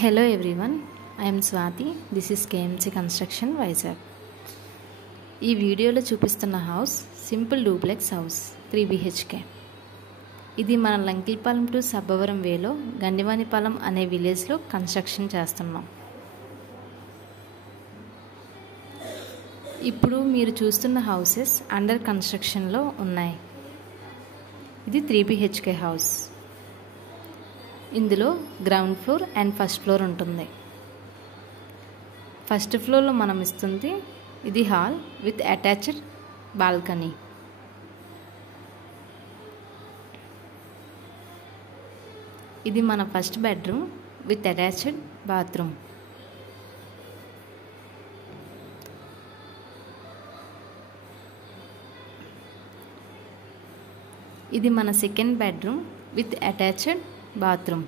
Hello everyone, I am Swati. This is KMC Construction Vizag. ఈ వీడియోలో చూపిస్తున్న house simple duplex house 3 BHK. ఇది మన లంకిల్పాలెం టు సబ్బవరం వేలో గండివానిపాలెం అనే విలేజ్లో కన్స్ట్రక్షన్ చేస్తున్నాం. ఇప్పుడు మీరు చూస్తున్న హౌసెస్ అండర్ కన్స్ట్రక్షన్లో ఉన్నాయి. ఇది 3 BHK హౌస్. ఇందులో ground floor and first floor ఉంటుంది. ఫస్ట్ ఫ్లోర్లో మనం ఇస్తుంది ఇది హాల్ విత్ అటాచ్డ్ బాల్కనీ. ఇది మన first bedroom with attached bathroom. ఇది మన second bedroom with attached bathroom.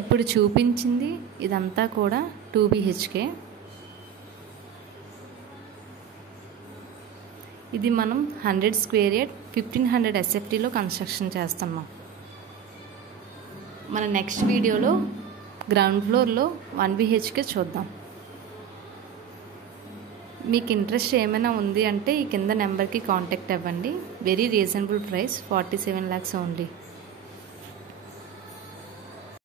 ఇప్పుడు చూపించింది ఇదంతా కూడా 2 BHK. ఇది మనం 100 స్క్వేర్ యార్డ్ 1500 SFTలో కన్స్ట్రక్షన్ చేస్తున్నాం. మన నెక్స్ట్ వీడియోలో గ్రౌండ్ ఫ్లోర్లో 1 BHK చూద్దాం. మీకు ఇంట్రెస్ట్ ఏమైనా ఉంది అంటే ఈ కింద నెంబర్కి కాంటాక్ట్ అవ్వండి. Very reasonable price, 47 lakhs only.